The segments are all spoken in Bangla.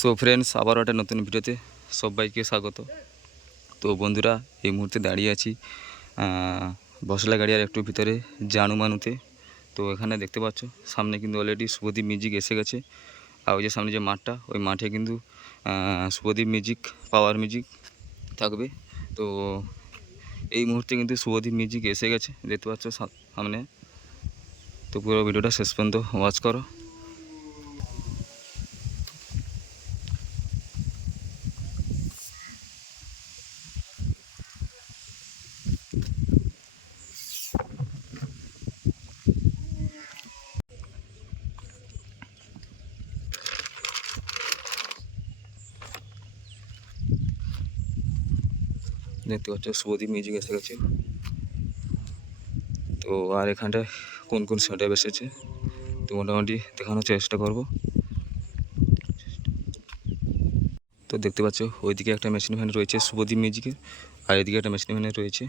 সো ফ্রেন্ডস আবারও একটা নতুন ভিডিওতে সবাইকে স্বাগত। তো বন্ধুরা, এই মুহূর্তে দাঁড়িয়ে আছি বসলা গাড়িয়ার একটু ভিতরে জানুমানুতে। তো এখানে দেখতে পাচ্ছ, সামনে কিন্তু অলরেডি শুভদীপ মিউজিক এসে গেছে। আর ওই যে সামনে যে মাঠটা, ওই মাঠে কিন্তু শুভদীপ মিউজিক পাওয়ার মিউজিক থাকবে। তো এই মুহূর্তে কিন্তু শুভদীপ মিউজিক এসে গেছে, দেখতে পাচ্ছ সামনে। তো পুরো ভিডিওটা শেষ পর্যন্ত ওয়াচ করো। দেখতে পাচ্ছ, শুভদীপ মিউজিক এসে গেছে। তো আর এখানটায় কোন কোন সেট এসেছে? তো মোটামুটি দেখানোর চেষ্টা করব। তো দেখতে পাচ্ছ, ওইদিকে একটা মেশিন ভ্যান রয়েছে শুভদীপ মিউজিকের আর এদিকে একটা মেশিন ভ্যানে রয়েছে।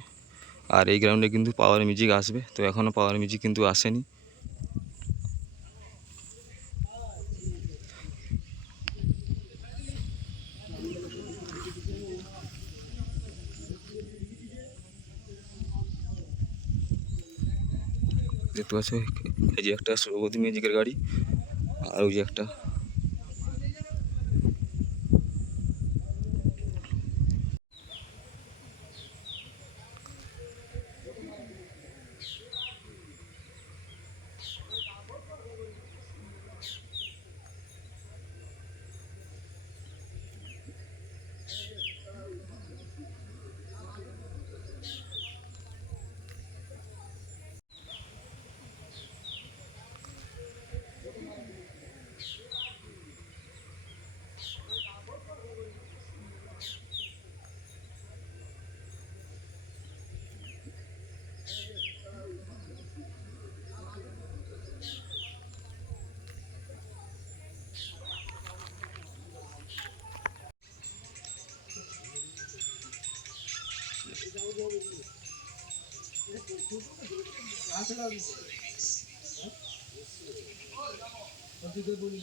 আর এই গ্রাউন্ডে কিন্তু পাওয়ার মিউজিক আসবে। তো এখনও পাওয়ার মিউজিক কিন্তু আসেনি। দেখতে পাচ্ছ এই যে একটা শুভদীপ মিউজিকের গাড়ি আর ওই যে একটা বলি